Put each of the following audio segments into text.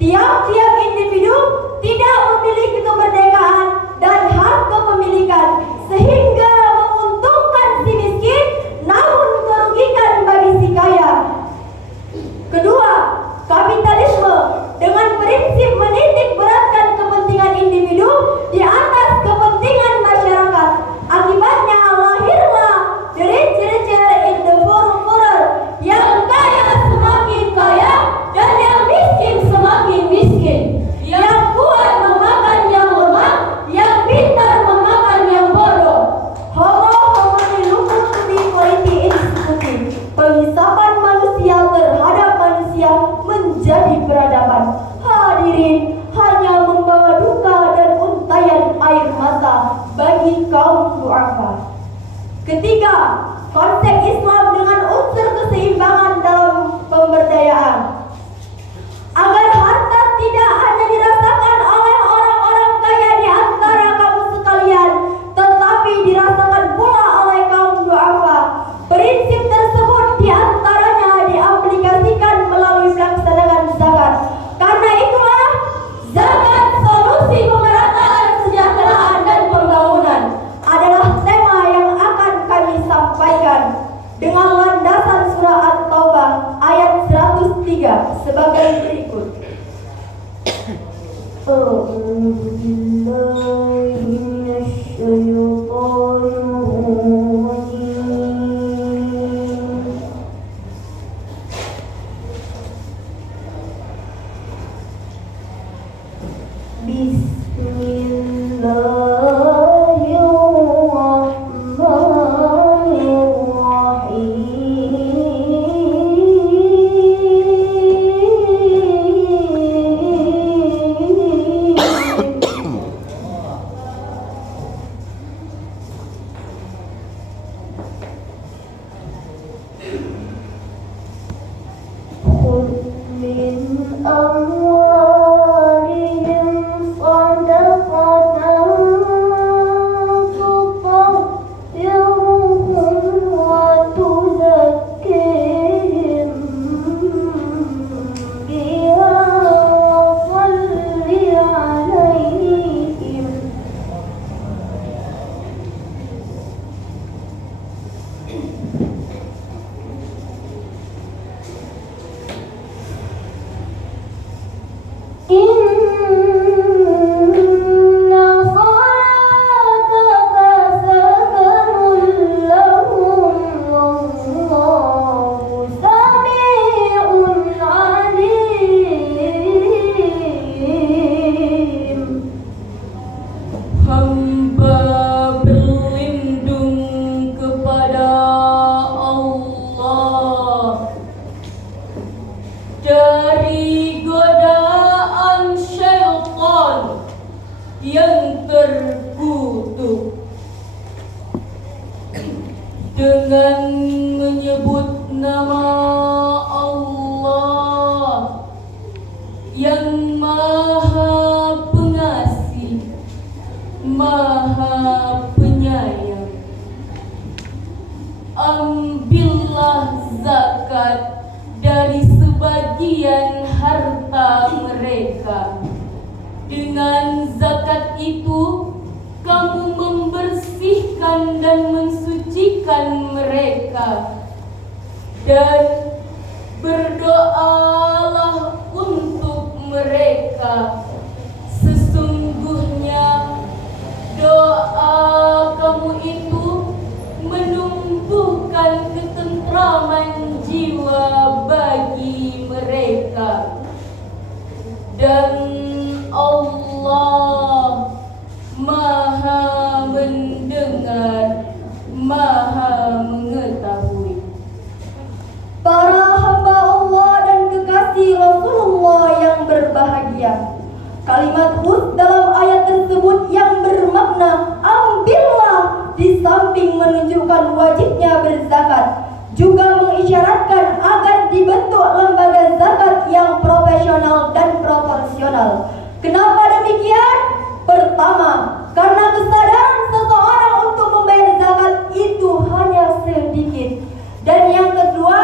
Tiap-tiap individu tidak memiliki kemerdekaan dan hak kepemilikan, sehingga menguntungkan si miskin namun merugikan bagi si kaya. Kedua, kapitalisme dengan prinsip menitik beratkan kepentingan individu di atas kepentingan masyarakat. Akibatnya lahirlah the richer in the poorer, yang kaya semakin kaya dan yang miskin semakin miskin, yang kuat memakan yang lemah, yang pintar memakan yang bodoh. Homo homini lupus inequality institute, penghisapan manusia terhadap manusia menjadi peradaban. Hadirin, hanya membawa duka dan untayan air mata bagi kaum duafa. Ketiga, konsep Islam dengan unsur keseimbangan dalam pemberdayaan. Agar harta tidak hanya dirasakan oleh orang-orang kaya di antara kamu sekalian, tetapi dirasakan pula oleh kaum duafa. Prinsip tersebut diantaranya diaplikasikan melalui pelaksanaan zakat. Karena itulah zakat solusi pemerataan kesejahteraan dan pembangunan adalah tema yang akan kami sampaikan dengan landasan surah At-Taubah ayat 103 sebagai berikut. Dari godaan syaitan yang terkutuk, dengan menyebut nama Allah yang Maha Pengasih, Maha Penyayang. Ambillah zakat dari sebagian harta mereka. Dengan zakat itu kamu membersihkan dan mensucikan mereka, dan berdoalah untuk mereka. Sesungguhnya doa kamu itu menumbuhkan ketentraman jiwa bagi mereka, dan Allah Maha mendengar, Maha mengetahui. Para hamba Allah dan kekasih Rasulullah yang berbahagia, kalimat hus dalam ayat tersebut yang bermakna ambillah di samping menunjukkan wajibnya berzakat, juga mengisyaratkan agar dibentuk lembaga zakat yang profesional dan proporsional. Kenapa demikian? Pertama, karena kesadaran seseorang untuk membayar zakat itu hanya sedikit. Dan yang kedua,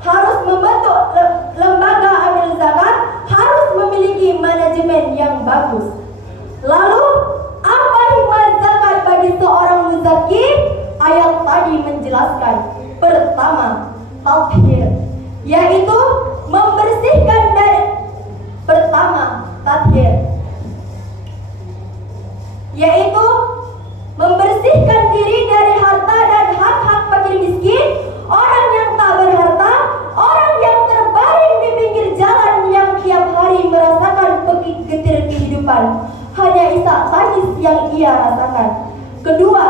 harus membentuk lembaga amil zakat harus memiliki yang bagus. Lalu, apa hikmah zakat bagi seorang muzaki? Ayat tadi menjelaskan. Pertama, tathir, yaitu membersihkan dari yaitu membersihkan diri dari harta dan hak-hak fakir miskin, orang yang tak berharta, orang yang terbaring di pinggir jalan yang tiap hari merasakan getir kehidupan, hanya isak tangis yang ia rasakan. Kedua,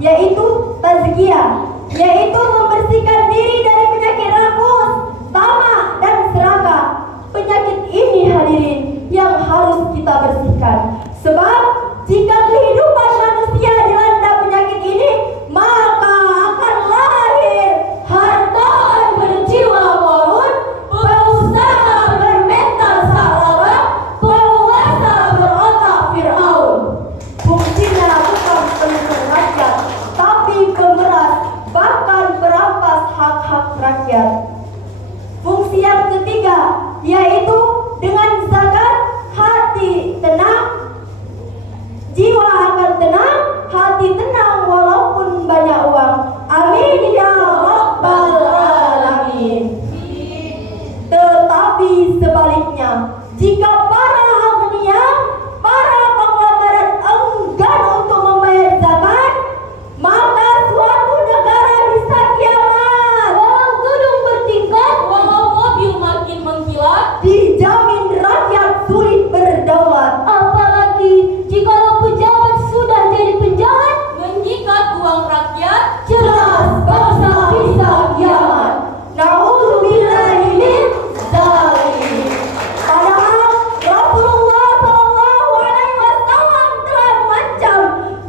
yaitu tazkiyah, yaitu membersihkan diri dari penyakit rakus, tamak, dan serakah. Penyakit ini hadirin yang harus kita bersihkan. Sebab jika kehidupan manusia dilanda penyakit ini, maka akan lahir harta berjiwa morun, pengusaha bermental salaba, penguasa berotak Fir'aun. Fungsinya bukan pelindung rakyat, tapi pemeras, bahkan perampas hak-hak rakyat. Fungsi yang ketiga, yaitu dengan zakat hati tenang, jiwa akan tenang, hati tenang walaupun banyak uang. Amin ya rabbal alamin. Tetapi sebaliknya, jika para agniya, para konglomerat enggan untuk membayar zakat, maka suatu negara bisa kiamat. Walau gedung bertingkat, walau mobil makin mengkilat, Dijamin rakyat sulit berdaulat. apalagi jikalau pejabat sudah jadi penjahat, menyikat uang rakyat, Jelas bangsa bisa kiamat. Na'udzubillahi min dzalik. Padahal Rasulullah sallallahu alaihi wasallam telah mengancam,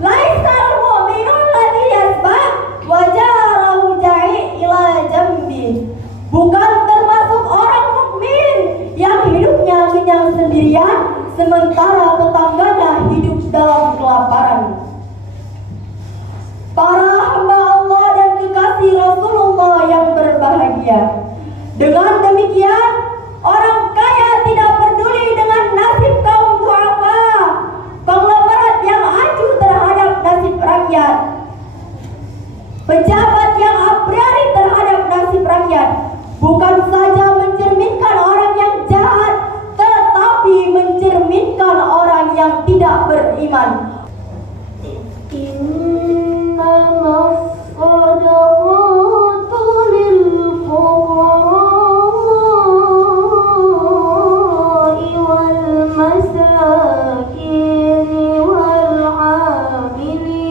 laisal mu'minul ladzi yasbah wa jarahu ja'i ila jambi. Bukan termasuk orang mukmin yang hidupnya kenyang sendirian sementara tetangganya hidup dalam kelaparan. Para hamba Allah dan kekasih Rasulullah yang berbahagia. Dengan demikian, orang kaya tidak peduli dengan nasib kaum duafa, konglomerat yang acuh terhadap nasib rakyat, pejabat yang a priori terhadap nasib rakyat, bukan saja mencerminkan orang yang jahat, tetapi mencerminkan orang yang tidak beriman. Innamas sadaqatu lil fuqara'i wal masakin wal 'amilin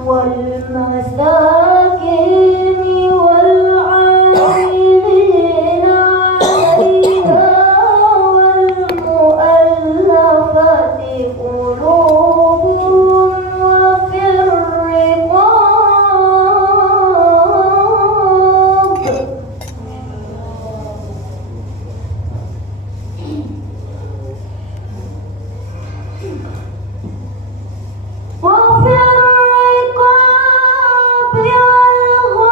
wal masakin wal 'amilin 'alaiha wal mu'allafati qulubuhum wa fir riqab وفي الرقاب والغارمين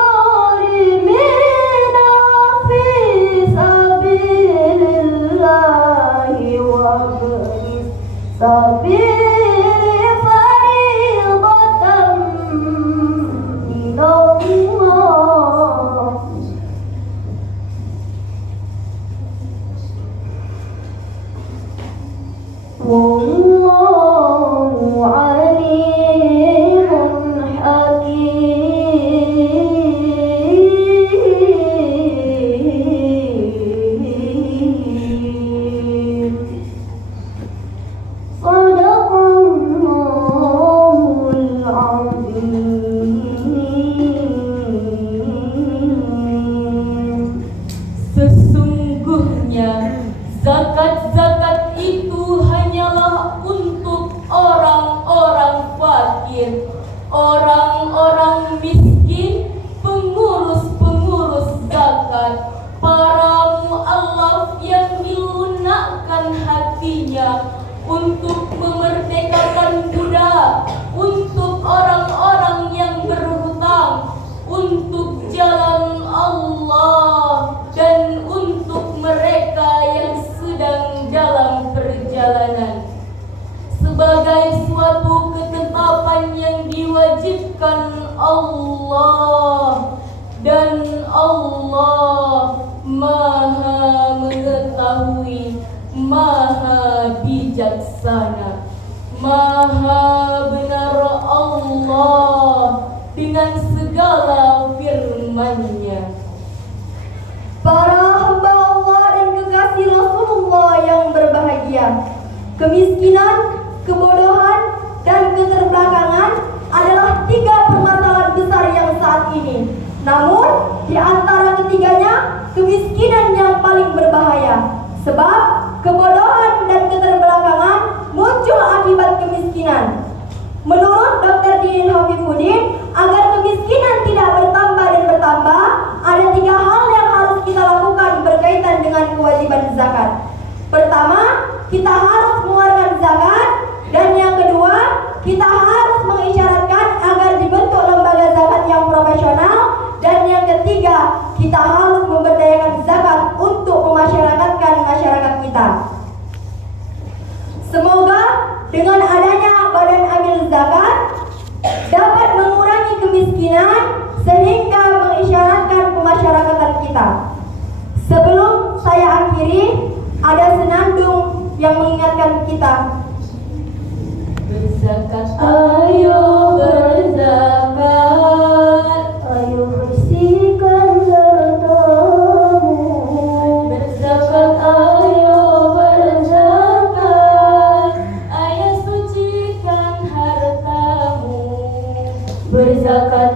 mensucikan Allah, dan Allah Maha mengetahui, Maha bijaksana. Maha benar Allah dengan segala firman-Nya. Para hamba Allah dan kekasih Rasulullah yang berbahagia, kemiskinan, kebodohan, dan keterbelakangan adalah 3 permasalahan besar yang saat ini. Namun, di antara ketiganya, kemiskinan yang paling berbahaya. Sebab, kebodohan dan keterbelakangan muncul akibat kemiskinan. Menurut Dr. Didin Hafifuddin, agar kemiskinan tidak bertambah dan bertambah, ada 3 hal yang harus kita lakukan berkaitan dengan kewajiban zakat. Pertama, kita harus mengeluarkan zakat, dan yang kedua, kita harus mengisyaratkan agar dibentuk lembaga zakat yang profesional, dan yang ketiga, kita harus memberdayakan zakat untuk memasyarakatkan masyarakat kita. Semoga dengan adanya Badan Amil Zakat dapat mengurangi kemiskinan sehingga mengisyaratkan kemasyarakatan kita. Sebelum saya akhiri, ada senandung yang mengingatkan kita. Berzakat, ayo berzakat, Ayo bersihkan hartamu. berzakat, ayo berzakat, ayo sucikan hartamu. Berzakat,